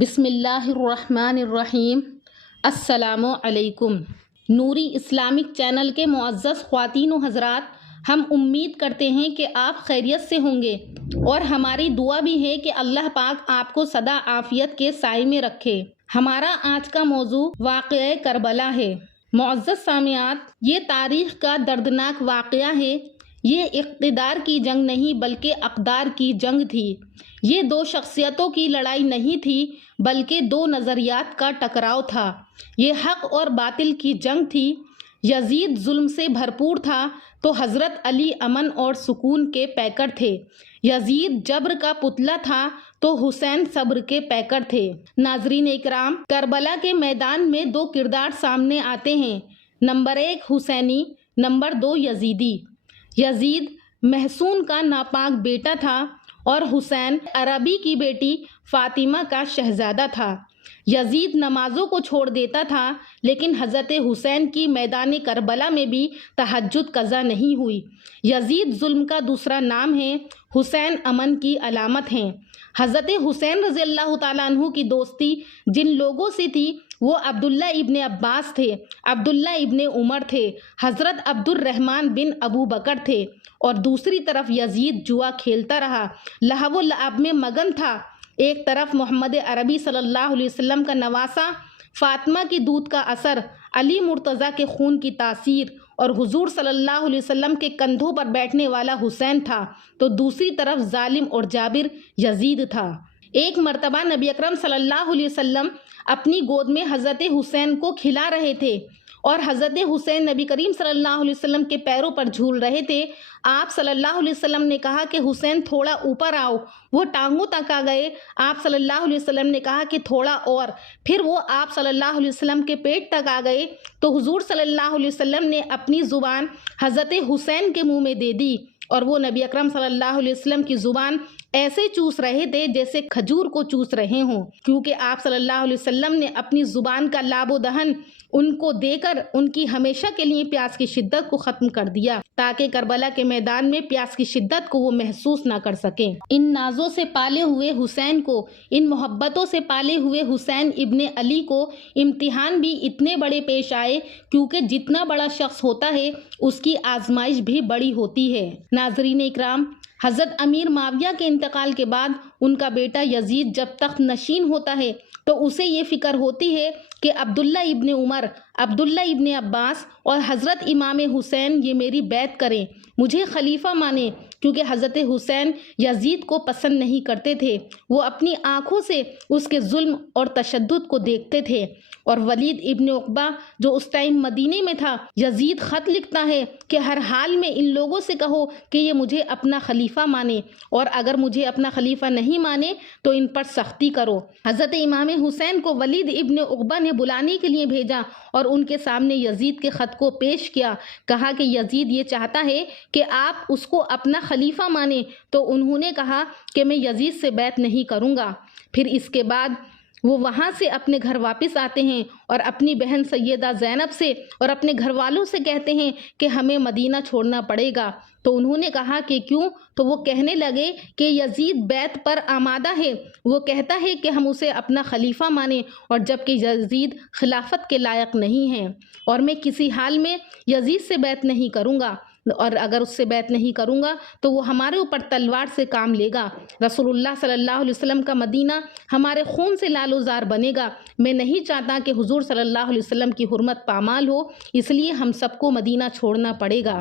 بسم اللہ الرحمن الرحیم۔ السلام علیکم۔ نوری اسلامک چینل کے معزز خواتین و حضرات، ہم امید کرتے ہیں کہ آپ خیریت سے ہوں گے اور ہماری دعا بھی ہے کہ اللہ پاک آپ کو سدا عافیت کے سائے میں رکھے۔ ہمارا آج کا موضوع واقعہ کربلا ہے۔ معزز سامعات، یہ تاریخ کا دردناک واقعہ ہے۔ یہ اقتدار کی جنگ نہیں بلکہ اقدار کی جنگ تھی۔ یہ دو شخصیتوں کی لڑائی نہیں تھی بلکہ دو نظریات کا ٹکراؤ تھا۔ یہ حق اور باطل کی جنگ تھی۔ یزید ظلم سے بھرپور تھا تو حضرت علی امن اور سکون کے پیکر تھے۔ یزید جبر کا پتلا تھا تو حسین صبر کے پیکر تھے۔ ناظرین اکرام، کربلا کے میدان میں دو کردار سامنے آتے ہیں۔ نمبر 1 حسینی، نمبر 2 یزیدی۔ یزید محسون کا ناپاک بیٹا تھا اور حسین عربی کی بیٹی فاطمہ کا شہزادہ تھا۔ یزید نمازوں کو چھوڑ دیتا تھا لیکن حضرت حسین کی میدان کربلا میں بھی تہجد قضا نہیں ہوئی۔ یزید ظلم کا دوسرا نام ہے، حسین امن کی علامت ہیں۔ حضرت حسین رضی اللہ تعالیٰ عنہ کی دوستی جن لوگوں سے تھی وہ عبداللہ ابن عباس تھے، عبداللہ ابن عمر تھے، حضرت عبد الرحمن بن ابو بکر تھے، اور دوسری طرف یزید جوا کھیلتا رہا، لہو و لعب میں مگن تھا۔ ایک طرف محمد عربی صلی اللہ علیہ وسلم کا نواسہ، فاطمہ کی دودھ کا اثر، علی مرتضیٰ کے خون کی تاثیر اور حضور صلی اللہ علیہ وسلم کے کندھوں پر بیٹھنے والا حسین تھا، تو دوسری طرف ظالم اور جابر یزید تھا۔ ایک مرتبہ نبی اکرم صلی اللہ علیہ وسلم اپنی گود میں حضرت حسین کو کھلا رہے تھے اور حضرت حسین نبی کریم صلی اللہ علیہ وسلم کے پیروں پر جھول رہے تھے۔ آپ صلی اللہ علیہ وسلم نے کہا کہ حسین تھوڑا اوپر آؤ۔ وہ ٹانگوں تک آ گئے۔ آپ صلی اللہ علیہ وسلم نے کہا کہ تھوڑا اور، پھر وہ آپ صلی اللہ علیہ وسلم کے پیٹ تک آ گئے تو حضور صلی اللہ علیہ وسلم نے اپنی زبان حضرت حسین کے منہ میں دے دی اور وہ نبی اکرم صلی اللہ علیہ وسلم کی زبان ایسے چوس رہے تھے جیسے کھجور کو چوس رہے ہوں، کیونکہ آپ صلی اللہ علیہ وسلم نے اپنی زبان کا لاب و دہن ان کو دے کر ان کی ہمیشہ کے لیے پیاس کی شدت کو ختم کر دیا، تاکہ کربلا کے میدان میں پیاس کی شدت کو وہ محسوس نہ کر سکیں۔ ان نازوں سے پالے ہوئے حسین کو، ان محبتوں سے پالے ہوئے حسین ابن علی کو امتحان بھی اتنے بڑے پیش آئے، کیونکہ جتنا بڑا شخص ہوتا ہے اس کی آزمائش بھی بڑی ہوتی ہے۔ ناظرین اکرام، حضرت امیر معاویہ کے انتقال کے بعد ان کا بیٹا یزید جب تخت نشین ہوتا ہے تو اسے یہ فکر ہوتی ہے کہ عبداللہ ابن عمر، عبداللہ ابن عباس اور حضرت امام حسین یہ میری بیعت کریں، مجھے خلیفہ مانیں، کیونکہ حضرت حسین یزید کو پسند نہیں کرتے تھے۔ وہ اپنی آنکھوں سے اس کے ظلم اور تشدد کو دیکھتے تھے۔ اور ولید ابن عقبہ جو اس ٹائم مدینے میں تھا، یزید خط لکھتا ہے کہ ہر حال میں ان لوگوں سے کہو کہ یہ مجھے اپنا خلیفہ مانے، اور اگر مجھے اپنا خلیفہ نہیں مانے تو ان پر سختی کرو۔ حضرت امام حسین کو ولید ابن عقبہ نے بلانے کے لیے بھیجا اور ان کے سامنے یزید کے خط کو پیش کیا۔ کہا کہ یزید یہ چاہتا ہے کہ آپ اس کو اپنا خلیفہ مانیں، تو انہوں نے کہا کہ میں یزید سے بیعت نہیں کروں گا۔ پھر اس کے بعد وہ وہاں سے اپنے گھر واپس آتے ہیں اور اپنی بہن سیدہ زینب سے اور اپنے گھر والوں سے کہتے ہیں کہ ہمیں مدینہ چھوڑنا پڑے گا۔ تو انہوں نے کہا کہ کیوں؟ تو وہ کہنے لگے کہ یزید بیعت پر آمادہ ہے، وہ کہتا ہے کہ ہم اسے اپنا خلیفہ مانیں، اور جبکہ یزید خلافت کے لائق نہیں ہے، اور میں کسی حال میں یزید سے بیعت نہیں کروں گا، اور اگر اس سے بیعت نہیں کروں گا تو وہ ہمارے اوپر تلوار سے کام لے گا۔ رسول اللہ صلی اللہ علیہ وسلم کا مدینہ ہمارے خون سے لال و زار بنے گا۔ میں نہیں چاہتا کہ حضور صلی اللہ علیہ وسلم کی حرمت پامال ہو، اس لیے ہم سب کو مدینہ چھوڑنا پڑے گا۔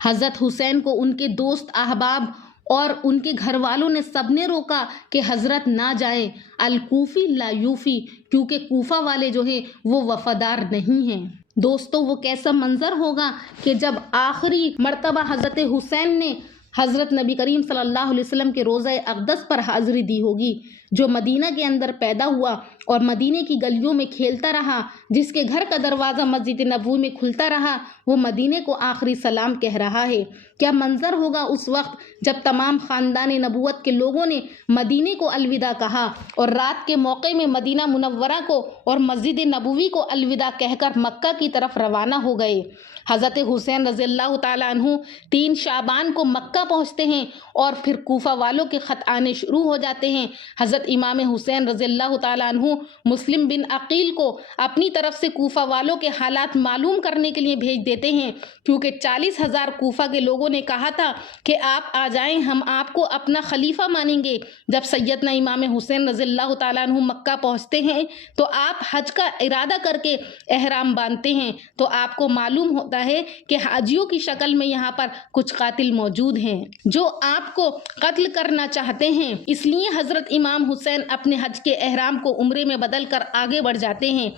حضرت حسین کو ان کے دوست احباب اور ان کے گھر والوں نے سب نے روکا کہ حضرت نہ جائیں، الکوفی لا یوفی، کیونکہ کوفہ والے جو ہیں وہ وفادار نہیں ہیں۔ دوستو، وہ کیسا منظر ہوگا کہ جب آخری مرتبہ حضرت حسین نے حضرت نبی کریم صلی اللہ علیہ وسلم کے روضہ اقدس پر حاضری دی ہوگی، جو مدینہ کے اندر پیدا ہوا اور مدینہ کی گلیوں میں کھیلتا رہا، جس کے گھر کا دروازہ مسجد نبوی میں کھلتا رہا، وہ مدینہ کو آخری سلام کہہ رہا ہے۔ کیا منظر ہوگا اس وقت جب تمام خاندان نبوت کے لوگوں نے مدینہ کو الوداع کہا اور رات کے موقع میں مدینہ منورہ کو اور مسجد نبوی کو الوداع کہہ کر مکہ کی طرف روانہ ہو گئے۔ حضرت حسین رضی اللہ تعالیٰ عنہ 3 شعبان کو مکہ پہنچتے ہیں اور پھر کوفہ والوں کے خط آنے شروع ہو جاتے ہیں۔ حضرت حضرت امام حسین رضی اللہ تعالیٰ عنہ مسلم بن عقیل کو اپنی طرف سے کوفہ والوں کے حالات معلوم کرنے کے لیے بھیج دیتے ہیں، کیونکہ 40,000 کوفہ کے لوگوں نے کہا تھا کہ آپ آ جائیں، ہم آپ کو اپنا خلیفہ مانیں گے۔ جب سیدنا امام حسین رضی اللہ تعالیٰ عنہ مکہ پہنچتے ہیں تو آپ حج کا ارادہ کر کے احرام باندھتے ہیں، تو آپ کو معلوم ہوتا ہے کہ حاجیوں کی شکل میں یہاں پر کچھ قاتل موجود ہیں جو آپ کو قتل کرنا چاہتے ہیں۔ اس لیے حضرت امام حسین اپنے حج کے احرام کو عمرے میں بدل کر آگے بڑھ جاتے ہیں۔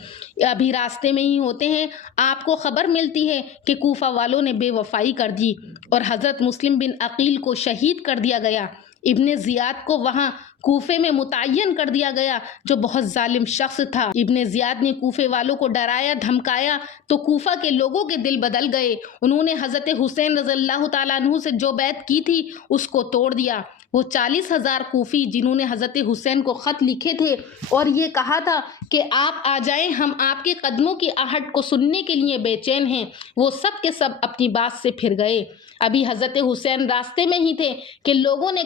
ابھی راستے میں ہی ہوتے ہیں، آپ کو خبر ملتی ہے کہ کوفہ والوں نے بے وفائی کر دی اور حضرت مسلم بن عقیل کو شہید کر دیا گیا۔ ابن زیاد کو وہاں کوفے میں متعین کر دیا گیا، جو بہت ظالم شخص تھا۔ ابن زیاد نے کوفے والوں کو ڈرایا دھمکایا تو کوفہ کے لوگوں کے دل بدل گئے۔ انہوں نے حضرت حسین رضی اللہ تعالیٰ عنہ سے جو بیعت کی تھی اس کو توڑ دیا۔ وہ 40,000 کوفی جنہوں نے حضرت حسین کو خط لکھے تھے اور یہ کہا تھا کہ آپ آ جائیں، ہم آپ کے قدموں کی آہٹ کو سننے کے لیے بے چین ہیں، وہ سب کے سب اپنی بات سے پھر گئے۔ ابھی حضرت حسین راستے میں ہی تھے کہ لوگوں نے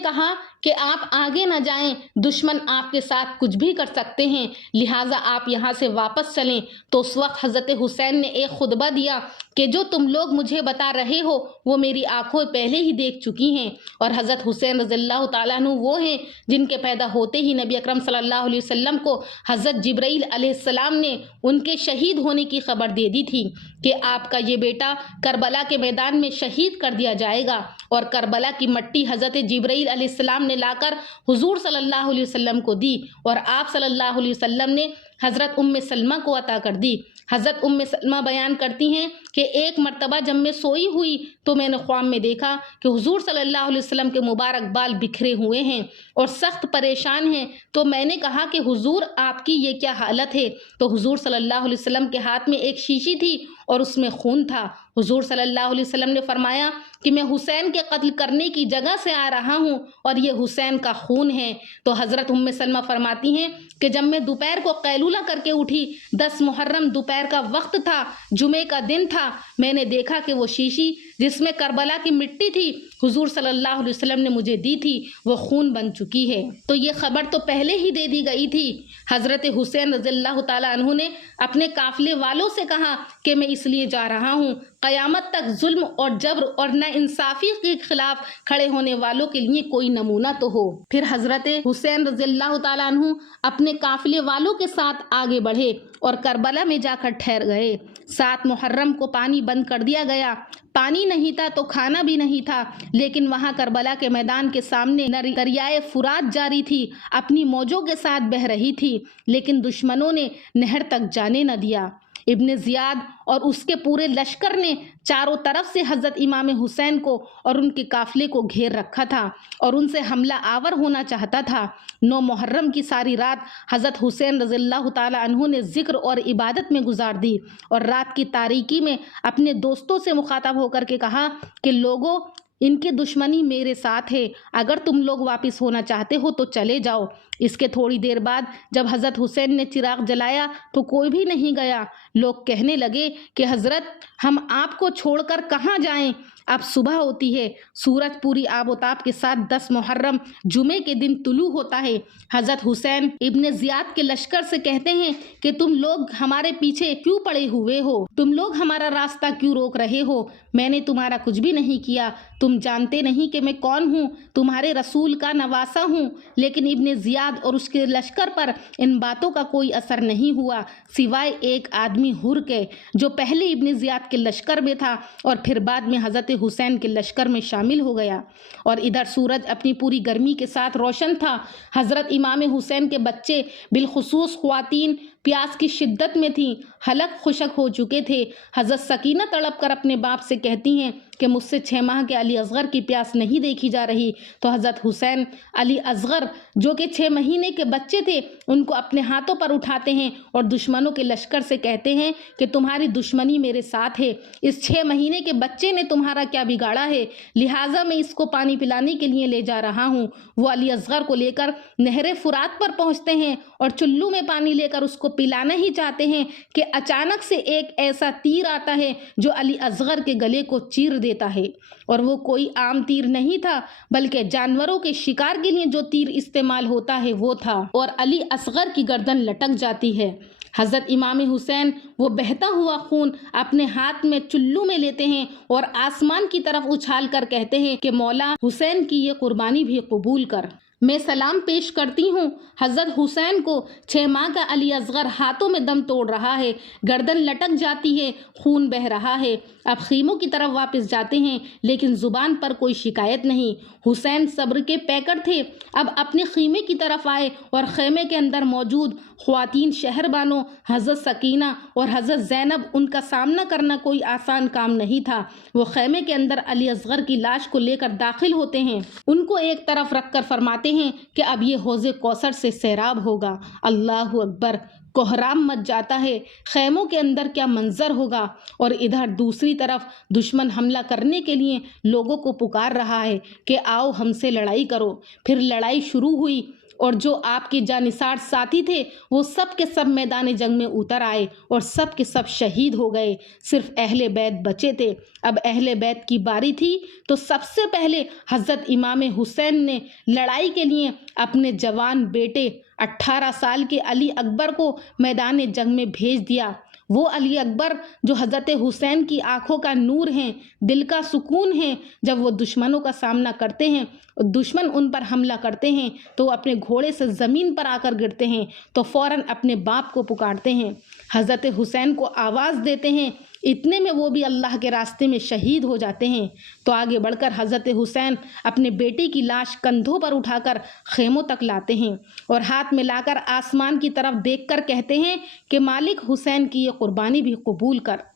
کہا کہ آپ آگے نہ جائیں، دشمن آپ کے ساتھ کچھ بھی کر سکتے ہیں، لہٰذا آپ یہاں سے واپس چلیں۔ تو اس وقت حضرت حسین نے ایک خطبہ دیا کہ جو تم لوگ مجھے بتا رہے ہو وہ میری آنکھوں پہلے ہی دیکھ چکی ہیں، اور حضرت حسین رضی اللہ تعالیٰ عنہ وہ ہیں جن کے پیدا ہوتے ہی نبی اکرم صلی اللہ علیہ وسلم کو حضرت جبرائیل علیہ السلام نے ان کے شہید ہونے کی خبر دے دی تھی کہ آپ کا یہ بیٹا کربلا کے میدان میں شہید کر دیا جائے گا، اور کربلا کی مٹی حضرت جبرائیل علیہ السلام نے لا کر حضور صلی اللہ علیہ وسلم کو دی، اور آپ صلی اللہ علیہ وسلم نے حضرت ام سلمہ کو عطا کر دی۔ حضرت ام سلمہ بیان کرتی ہیں کہ ایک مرتبہ جب میں سوئی ہوئی تو میں نے خواب میں دیکھا کہ حضور صلی اللہ علیہ وسلم کے مبارک بال بکھرے ہوئے ہیں اور سخت پریشان ہیں، تو میں نے کہا کہ حضور آپ کی یہ کیا حالت ہے؟ تو حضور صلی اللہ علیہ وسلم کے ہاتھ میں ایک شیشی تھی اور اس میں خون تھا۔ حضور صلی اللہ علیہ وسلم نے فرمایا کہ میں حسین کے قتل کرنے کی جگہ سے آ رہا ہوں اور یہ حسین کا خون ہے۔ تو حضرت ام سلمہ فرماتی ہیں کہ جب میں دوپہر کو قیلولہ کر کے اٹھی، 10 محرم دوپہر کا وقت تھا، جمعے کا دن تھا، میں نے دیکھا کہ وہ شیشی جس میں کربلا کی مٹی تھی حضور صلی اللہ علیہ وسلم نے مجھے دی تھی، وہ خون بن چکی ہے۔ تو یہ خبر تو پہلے ہی دے دی گئی تھی۔ حضرت حسین رضی اللہ تعالیٰ عنہ نے اپنے قافلے والوں سے کہا کہ میں اس لیے جا رہا ہوں قیامت تک ظلم اور جبر اور نا انصافی کے خلاف کھڑے ہونے والوں کے لیے کوئی نمونہ تو ہو۔ پھر حضرت حسین رضی اللہ تعالیٰ عنہ اپنے قافلے والوں کے ساتھ آگے بڑھے اور کربلا میں جا کر ٹھہر گئے۔ 7 محرم کو پانی بند کر دیا گیا، پانی نہیں تھا تو کھانا بھی نہیں تھا، لیکن وہاں کربلا کے میدان کے سامنے دریائے فرات جاری تھی، اپنی موجوں کے ساتھ بہہ رہی تھی، لیکن دشمنوں نے نہر تک جانے نہ دیا۔ ابن زیاد اور اس کے پورے لشکر نے چاروں طرف سے حضرت امام حسین کو اور ان کے قافلے کو گھیر رکھا تھا اور ان سے حملہ آور ہونا چاہتا تھا۔ 9 محرم کی ساری رات حضرت حسین رضی اللہ تعالیٰ عنہ نے ذکر اور عبادت میں گزار دی اور رات کی تاریکی میں اپنے دوستوں سے مخاطب ہو کر کے کہا کہ لوگوں، ان کی دشمنی میرے ساتھ ہے، اگر تم لوگ واپس ہونا چاہتے ہو تو چلے جاؤ۔ اس کے تھوڑی دیر بعد جب حضرت حسین نے چراغ جلایا تو کوئی بھی نہیں گیا۔ لوگ کہنے لگے کہ حضرت ہم آپ کو چھوڑ کر کہاں جائیں؟ اب صبح ہوتی ہے، سورج پوری آب و تاب کے ساتھ 10 محرم جمعے کے دن طلوع ہوتا ہے۔ حضرت حسین ابن زیاد کے لشکر سے کہتے ہیں کہ تم لوگ ہمارے پیچھے کیوں پڑے ہوئے ہو؟ تم لوگ ہمارا راستہ کیوں روک رہے ہو؟ میں نے تمہارا کچھ بھی نہیں کیا، تم جانتے نہیں کہ میں کون ہوں، تمہارے رسول کا نواسا ہوں۔ لیکن ابن زیاد اور اس کے لشکر پر ان باتوں کا کوئی اثر نہیں ہوا، سوائے ایک آدمی حر کے جو پہلے ابن زیاد کے لشکر میں تھا اور پھر بعد میں حضرت حسین کے لشکر میں شامل ہو گیا۔ اور ادھر سورج اپنی پوری گرمی کے ساتھ روشن تھا۔ حضرت امام حسین کے بچے بالخصوص خواتین پیاس کی شدت میں تھیں، حلق خشک ہو چکے تھے۔ حضرت سکینہ تڑپ کر اپنے باپ سے کہتی ہیں کہ مجھ سے 6 ماہ کے علی اصغر کی پیاس نہیں دیکھی جا رہی۔ تو حضرت حسین علی اصغر جو کہ 6 مہینے کے بچے تھے ان کو اپنے ہاتھوں پر اٹھاتے ہیں اور دشمنوں کے لشکر سے کہتے ہیں کہ تمہاری دشمنی میرے ساتھ ہے، اس 6 مہینے کے بچے نے تمہارا کیا بگاڑا ہے، لہٰذا میں اس کو پانی پلانے کے لیے لے جا رہا ہوں۔ وہ علی اصغر کو لے کر نہر فرات پر پہنچتے ہیں اور چلو میں پانی لے کر اس کو پلانا ہی چاہتے ہیں کہ اچانک سے ایک ایسا تیر آتا ہے جو علی اصغر کے گلے کو چیر دیتا دیتا ہے، اور وہ کوئی عام تیر نہیں تھا بلکہ جانوروں کے شکار کے لیے جو تیر استعمال ہوتا ہے وہ تھا، اور علی اصغر کی گردن لٹک جاتی ہے۔ حضرت امام حسین وہ بہتا ہوا خون اپنے ہاتھ میں چلو میں لیتے ہیں اور آسمان کی طرف اچھال کر کہتے ہیں کہ مولا حسین کی یہ قربانی بھی قبول کر۔ میں سلام پیش کرتی ہوں حضرت حسین کو۔ 6 ماہ کا علی اصغر ہاتھوں میں دم توڑ رہا ہے، گردن لٹک جاتی ہے، خون بہہ رہا ہے۔ اب خیموں کی طرف واپس جاتے ہیں لیکن زبان پر کوئی شکایت نہیں۔ حسین صبر کے پیکر تھے۔ اب اپنے خیمے کی طرف آئے اور خیمے کے اندر موجود خواتین شہر بانوں حضرت سکینہ اور حضرت زینب، ان کا سامنا کرنا کوئی آسان کام نہیں تھا۔ وہ خیمے کے اندر علی اصغر کی لاش کو لے کر داخل ہوتے ہیں، ان کو ایک طرف رکھ کر فرماتے ہیں کہ اب یہ حوض کوثر سے سیراب ہوگا۔ اللہ اکبر! کوہرام مچ جاتا ہے، خیموں کے اندر کیا منظر ہوگا، اور ادھر دوسری طرف دشمن حملہ کرنے کے لیے لوگوں کو پکار رہا ہے کہ آؤ ہم سے لڑائی کرو۔ پھر لڑائی شروع ہوئی اور جو آپ کے جانثار ساتھی تھے وہ سب کے سب میدان جنگ میں اتر آئے اور سب کے سب شہید ہو گئے، صرف اہل بیت بچے تھے۔ اب اہل بیت کی باری تھی تو سب سے پہلے حضرت امام حسین نے لڑائی کے لیے اپنے جوان بیٹے 18 سال کے علی اکبر کو میدان جنگ میں بھیج دیا۔ وہ علی اکبر جو حضرت حسین کی آنکھوں کا نور ہیں، دل کا سکون ہیں، جب وہ دشمنوں کا سامنا کرتے ہیں، دشمن ان پر حملہ کرتے ہیں تو وہ اپنے گھوڑے سے زمین پر آ کر گرتے ہیں تو فوراً اپنے باپ کو پکارتے ہیں، حضرت حسین کو آواز دیتے ہیں، اتنے میں وہ بھی اللہ کے راستے میں شہید ہو جاتے ہیں۔ تو آگے بڑھ کر حضرت حسین اپنے بیٹے کی لاش کندھوں پر اٹھا کر خیموں تک لاتے ہیں اور ہاتھ میں لا کر آسمان کی طرف دیکھ کر کہتے ہیں کہ مالک حسین کی یہ قربانی بھی قبول کر۔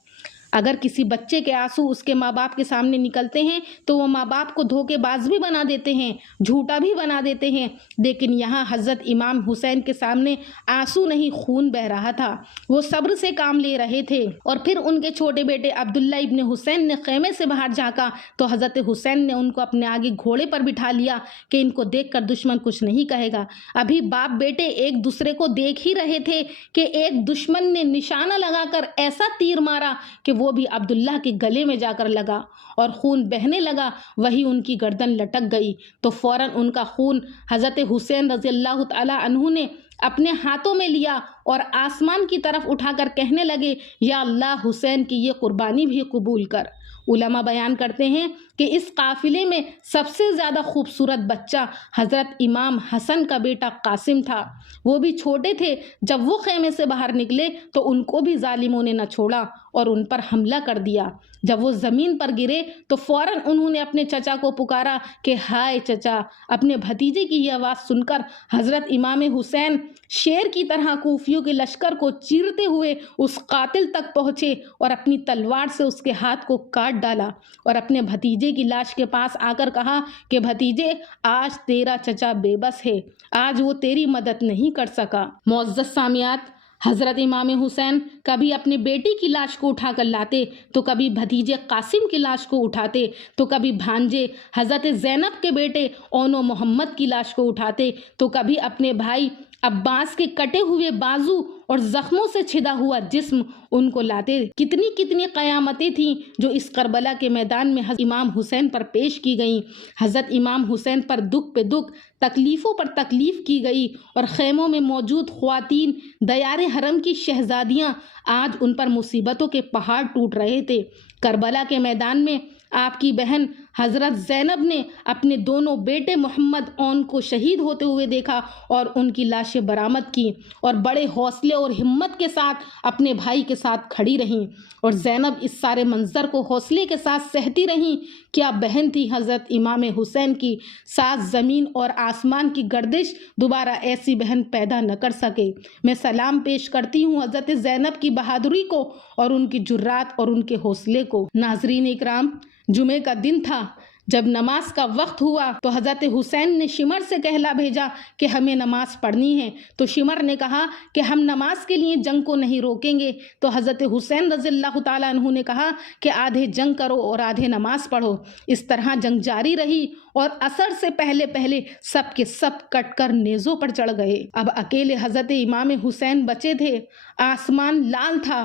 اگر کسی بچے کے آنسو اس کے ماں باپ کے سامنے نکلتے ہیں تو وہ ماں باپ کو دھوکے باز بھی بنا دیتے ہیں، جھوٹا بھی بنا دیتے ہیں، لیکن یہاں حضرت امام حسین کے سامنے آنسو نہیں، خون بہہ رہا تھا۔ وہ صبر سے کام لے رہے تھے۔ اور پھر ان کے چھوٹے بیٹے عبداللہ ابن حسین نے خیمے سے باہر جھانکا تو حضرت حسین نے ان کو اپنے آگے گھوڑے پر بٹھا لیا کہ ان کو دیکھ کر دشمن کچھ نہیں کہے گا۔ ابھی باپ بیٹے ایک دوسرے کو دیکھ ہی رہے تھے کہ ایک دشمن نے نشانہ لگا کر ایسا تیر مارا کہ وہ بھی عبداللہ کے گلے میں جا کر لگا اور خون بہنے لگا، وہی ان کی گردن لٹک گئی تو فوراً ان کا خون حضرت حسین رضی اللہ تعالی عنہ نے اپنے ہاتھوں میں لیا اور آسمان کی طرف اٹھا کر کہنے لگے، یا اللہ حسین کی یہ قربانی بھی قبول کر۔ علماء بیان کرتے ہیں کہ اس قافلے میں سب سے زیادہ خوبصورت بچہ حضرت امام حسن کا بیٹا قاسم تھا۔ وہ بھی چھوٹے تھے۔ جب وہ خیمے سے باہر نکلے تو ان کو بھی ظالموں نے نہ چھوڑا اور ان پر حملہ کر دیا۔ جب وہ زمین پر گرے تو فوراً انہوں نے اپنے چچا کو پکارا کہ ہائے چچا۔ اپنے بھتیجے کی یہ آواز سن کر حضرت امام حسین شیر کی طرح کوفیوں کے لشکر کو چیرتے ہوئے اس قاتل تک پہنچے اور اپنی تلوار سے اس کے ہاتھ کو کاٹ ڈالا اور اپنے بھتیجے کی لاش کے پاس آ کر کہا کہ بھتیجے، آج تیرا چچا بے بس ہے، آج وہ تیری مدد نہیں کر سکا۔ معزز سامعات، حضرت امام حسین کبھی اپنے بیٹی کی لاش کو اٹھا کر لاتے تو کبھی بھتیجے قاسم کی لاش کو اٹھاتے تو کبھی بھانجے حضرت زینب کے بیٹے اون و محمد کی لاش کو اٹھاتے تو کبھی اپنے بھائی عباس کے کٹے ہوئے بازو اور زخموں سے چھدا ہوا جسم ان کو لاتے۔ کتنی کتنی قیامتیں تھیں جو اس کربلا کے میدان میں حضرت امام حسین پر پیش کی گئیں۔ حضرت امام حسین پر دکھ پہ دکھ، تکلیفوں پر تکلیف کی گئی اور خیموں میں موجود خواتین، دیار حرم کی شہزادیاں، آج ان پر مصیبتوں کے پہاڑ ٹوٹ رہے تھے۔ کربلا کے میدان میں آپ کی بہن حضرت زینب نے اپنے دونوں بیٹے محمد اون کو شہید ہوتے ہوئے دیکھا اور ان کی لاشیں برآمد کی اور بڑے حوصلے اور ہمت کے ساتھ اپنے بھائی کے ساتھ کھڑی رہیں، اور زینب اس سارے منظر کو حوصلے کے ساتھ سہتی رہیں۔ کیا بہن تھی حضرت امام حسین کی، ساتھ زمین اور آسمان کی گردش دوبارہ ایسی بہن پیدا نہ کر سکے۔ میں سلام پیش کرتی ہوں حضرت زینب کی بہادری کو اور ان کی جرات اور ان کے حوصلے کو۔ ناظرین اکرام، جمعے کا دن تھا۔ جب نماز کا وقت ہوا تو حضرت حسین نے شمر سے کہلا بھیجا کہ ہمیں نماز پڑھنی ہے، تو شمر نے کہا کہ ہم نماز کے لیے جنگ کو نہیں روکیں گے۔ تو حضرت حسین رضی اللہ تعالیٰ عنہ نے کہا کہ آدھے جنگ کرو اور آدھے نماز پڑھو۔ اس طرح جنگ جاری رہی اور عصر سے پہلے پہلے سب کے سب کٹ کر نیزوں پر چڑھ گئے۔ اب اکیلے حضرت امام حسین بچے تھے۔ آسمان لال تھا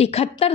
71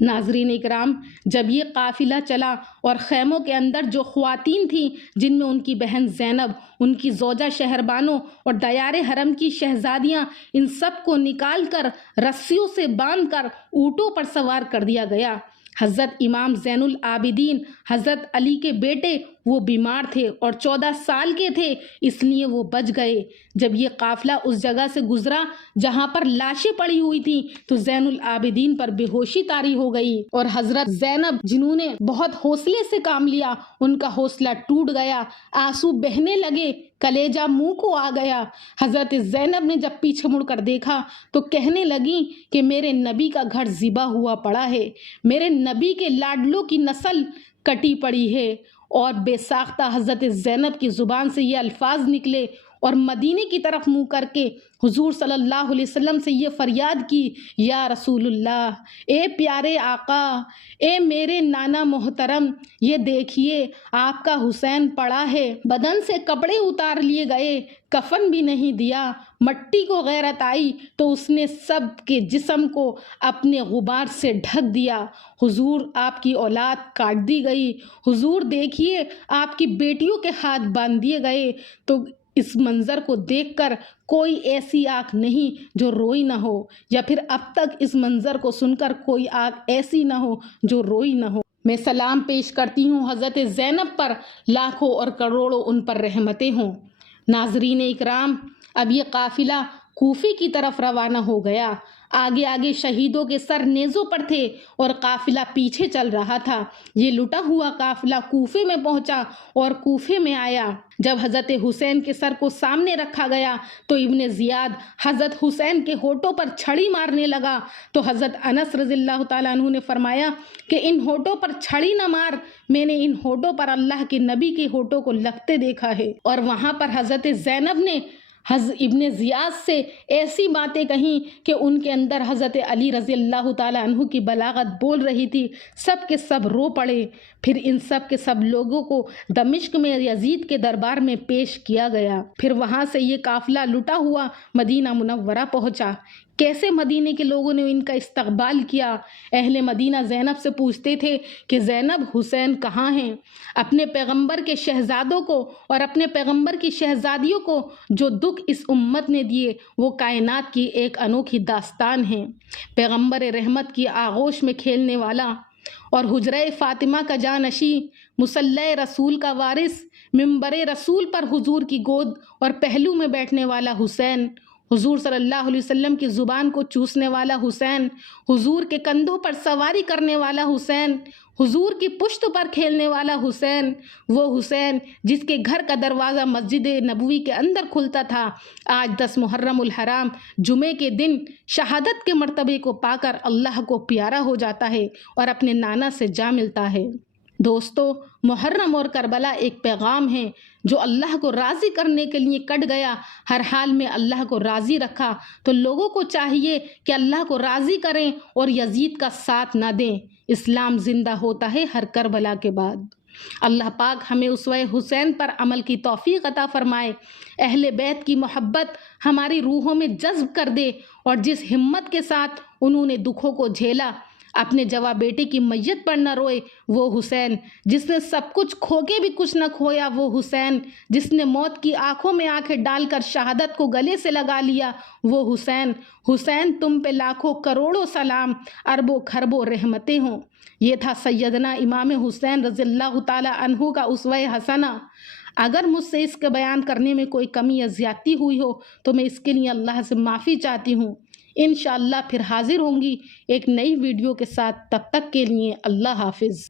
ناظرین اکرام، جب یہ قافلہ چلا اور خیموں کے اندر جو خواتین تھیں جن میں ان کی بہن زینب، ان کی زوجہ شہربانو اور دیار حرم کی شہزادیاں، ان سب کو نکال کر رسیوں سے باندھ کر اونٹوں پر سوار کر دیا گیا۔ حضرت امام زین العابدین حضرت علی کے بیٹے وہ بیمار تھے اور 14 سال کے تھے، اس لیے وہ بچ گئے۔ جب یہ قافلہ اس جگہ سے گزرا جہاں پر لاشیں پڑی ہوئی تھیں تو زین العابدین پر بے ہوشی طاری ہو گئی اور حضرت زینب جنہوں نے بہت حوصلے سے کام لیا، ان کا حوصلہ ٹوٹ گیا، آنسو بہنے لگے، کلیجہ منہ کو آ گیا۔ حضرت زینب نے جب پیچھے مڑ کر دیکھا تو کہنے لگیں کہ میرے نبی کا گھر ذبح ہوا پڑا ہے، میرے نبی کے لاڈلوں کی نسل کٹی پڑی ہے۔ اور بے ساختہ حضرت زینب کی زبان سے یہ الفاظ نکلے اور مدینے کی طرف منہ کر کے حضور صلی اللہ علیہ وسلم سے یہ فریاد کی، یا رسول اللہ، اے پیارے آقا، اے میرے نانا محترم، یہ دیکھیے آپ کا حسین پڑا ہے، بدن سے کپڑے اتار لیے گئے، کفن بھی نہیں دیا۔ مٹی کو غیرت آئی تو اس نے سب کے جسم کو اپنے غبار سے ڈھک دیا۔ حضور آپ کی اولاد کاٹ دی گئی، حضور دیکھیے آپ کی بیٹیوں کے ہاتھ باندھ دیے گئے۔ تو اس منظر کو دیکھ کر کوئی ایسی آنکھ نہیں جو روئی نہ ہو، یا پھر اب تک اس منظر کو سن کر کوئی آنکھ ایسی نہ ہو جو روئی نہ ہو۔ میں سلام پیش کرتی ہوں حضرت زینب پر، لاکھوں اور کروڑوں ان پر رحمتیں ہوں۔ ناظرین اکرام، اب یہ قافلہ کوفے کی طرف روانہ ہو گیا۔ آگے آگے شہیدوں کے سر نیزوں پر تھے اور قافلہ پیچھے چل رہا تھا۔ یہ لٹا ہوا قافلہ کوفے میں پہنچا اور کوفے میں آیا۔ جب حضرت حسین کے سر کو سامنے رکھا گیا تو ابن زیاد حضرت حسین کے ہونٹوں پر چھڑی مارنے لگا، تو حضرت انس رضی اللہ تعالیٰ عنہ نے فرمایا کہ ان ہونٹوں پر چھڑی نہ مار، میں نے ان ہونٹوں پر اللہ کے نبی کے ہونٹوں کو لگتے دیکھا ہے۔ اور وہاں پر حضرت زینب نے ابن زیاد سے ایسی باتیں کہیں کہ ان کے اندر حضرت علی رضی اللہ تعالیٰ عنہ کی بلاغت بول رہی تھی۔ سب کے سب رو پڑے۔ پھر ان سب کے سب لوگوں کو دمشق میں یزید کے دربار میں پیش کیا گیا۔ پھر وہاں سے یہ قافلہ لٹا ہوا مدینہ منورہ پہنچا۔ کیسے مدینے کے لوگوں نے ان کا استقبال کیا؟ اہل مدینہ زینب سے پوچھتے تھے کہ زینب، حسین کہاں ہیں؟ اپنے پیغمبر کے شہزادوں کو اور اپنے پیغمبر کی شہزادیوں کو جو دکھ اس امت نے دیے وہ کائنات کی ایک انوکھی داستان ہے۔ پیغمبر رحمت کی آغوش میں کھیلنے والا اور حجرہ فاطمہ کا جانشیں، مصلی رسول کا وارث، منبر رسول پر حضور کی گود اور پہلو میں بیٹھنے والا حسین، حضور صلی اللہ علیہ وسلم کی زبان کو چوسنے والا حسین، حضور کے کندھوں پر سواری کرنے والا حسین، حضور کی پشت پر کھیلنے والا حسین، وہ حسین جس کے گھر کا دروازہ مسجد نبوی کے اندر کھلتا تھا، آج 10 محرم الحرام جمعے کے دن شہادت کے مرتبے کو پا کر اللہ کو پیارا ہو جاتا ہے اور اپنے نانا سے جا ملتا ہے۔ دوستو، محرم اور کربلا ایک پیغام ہے جو اللہ کو راضی کرنے کے لیے کٹ گیا۔ ہر حال میں اللہ کو راضی رکھا، تو لوگوں کو چاہیے کہ اللہ کو راضی کریں اور یزید کا ساتھ نہ دیں۔ اسلام زندہ ہوتا ہے ہر کربلا کے بعد۔ اللہ پاک ہمیں اسوہ حسین پر عمل کی توفیق عطا فرمائے، اہل بیت کی محبت ہماری روحوں میں جذب کر دے، اور جس ہمت کے ساتھ انہوں نے دکھوں کو جھیلا، اپنے جوان بیٹے کی میت پر نہ روئے، وہ حسین جس نے سب کچھ کھو کے بھی کچھ نہ کھویا، وہ حسین جس نے موت کی آنکھوں میں آنکھیں ڈال کر شہادت کو گلے سے لگا لیا، وہ حسین۔ حسین تم پہ لاکھوں کروڑوں سلام، اربوں کھربوں رحمتیں ہوں۔ یہ تھا سیدنا امام حسین رضی اللہ تعالی عنہ کا اسوہ حسنہ۔ اگر مجھ سے اس کے بیان کرنے میں کوئی کمی یا زیادتی ہوئی ہو تو میں اس کے لیے اللہ سے معافی چاہتی ہوں۔ انشاءاللہ پھر حاضر ہوں گی ایک نئی ویڈیو کے ساتھ، تب تک کے لیے اللہ حافظ۔